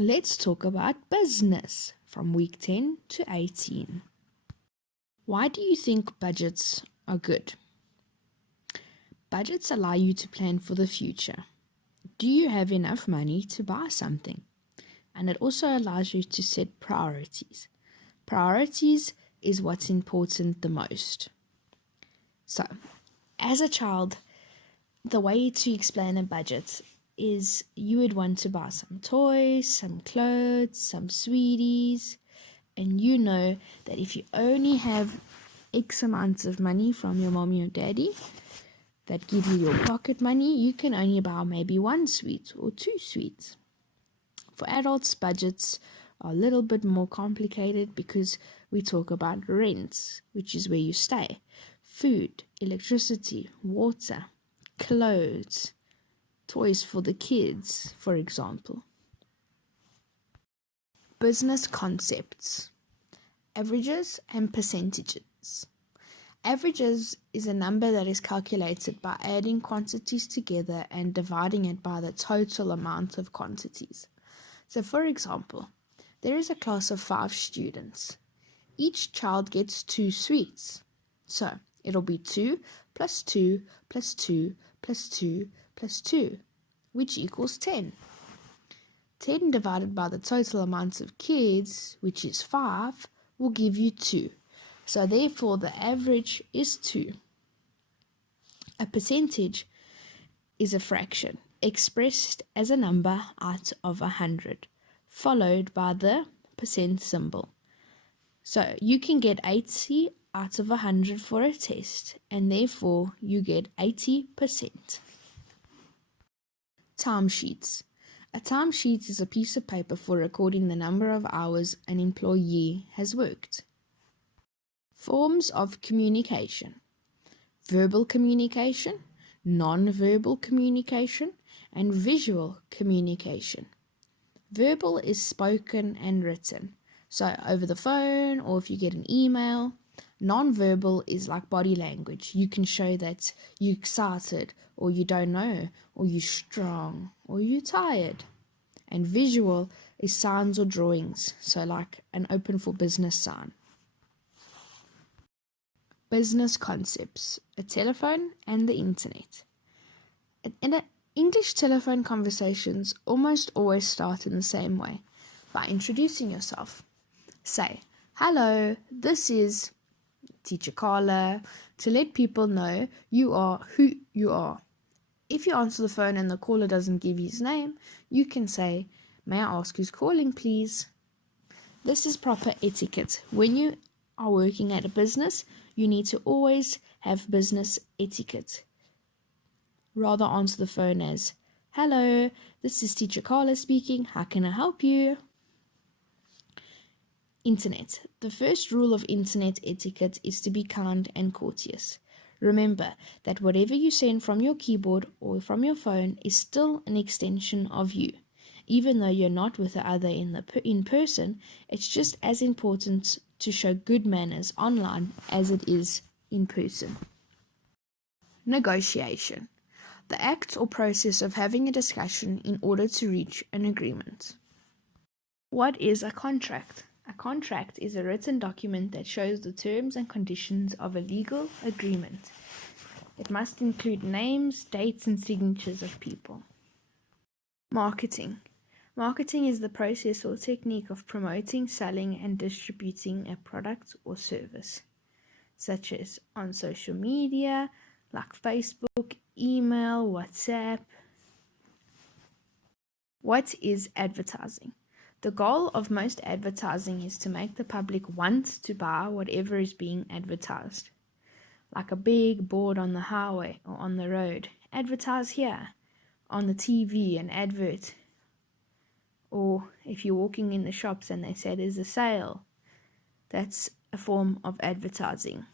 Let's talk about business from week 10 to 18. Why do you think budgets are good? Budgets allow you to plan for the future. Do you have enough money to buy something? And it also allows you to set priorities. Priorities is what's important the most. So, as a child, the way to explain a budget is you would want to buy some toys, some clothes, some sweeties, and you know that if you only have X amounts of money from your mommy or daddy that give you your pocket money, you can only buy maybe one sweet or two sweets. For adults, budgets are a little bit more complicated because we talk about rents, which is where you stay, food, electricity, water, clothes, toys for the kids, for example. Business concepts, averages and percentages. Averages is a number that is calculated by adding quantities together and dividing it by the total amount of quantities. So for example, there is a class of 5 students. Each child gets 2 sweets. So it'll be 2 plus 2 plus 2 plus 2 plus 2, which equals 10. 10 divided by the total amount of kids, which is 5, will give you 2. So therefore the average is 2. A percentage is a fraction expressed as a number out of 100, followed by the percent symbol. So you can get 80 out of 100 for a test, and therefore you get 80%. Timesheets. A timesheet is a piece of paper for recording the number of hours an employee has worked. Forms of communication. Verbal communication, non-verbal communication, and visual communication. Verbal is spoken and written, so over the phone or if you get an email. Non-verbal is like body language. You can show that you're excited or you don't know or you're strong or you're tired. And visual is signs or drawings, so like an open for business sign. Business concepts, a telephone and the internet. In English telephone conversations almost always start in the same way, by introducing yourself. Say, hello, this is Teacher Carla, to let people know you are who you are. If you answer the phone and the caller doesn't give his name, you can say, may I ask who's calling, please? This is proper etiquette. When you are working at a business, you need to always have business etiquette. Rather answer the phone as, hello, this is Teacher Carla speaking. How can I help you? Internet. The first rule of internet etiquette is to be kind and courteous. Remember that whatever you send from your keyboard or from your phone is still an extension of you. Even though you're not with the other in person, it's just as important to show good manners online as it is in person. Negotiation. The act or process of having a discussion in order to reach an agreement. What is a contract? A contract is a written document that shows the terms and conditions of a legal agreement. It must include names, dates, and signatures of people. Marketing. Marketing is the process or technique of promoting, selling, and distributing a product or service, such as on social media, like Facebook, email, WhatsApp. What is advertising? The goal of most advertising is to make the public want to buy whatever is being advertised. Like a big board on the highway or on the road. Advertise here. On the TV, an advert. Or if you're walking in the shops and they say there's a sale. That's a form of advertising.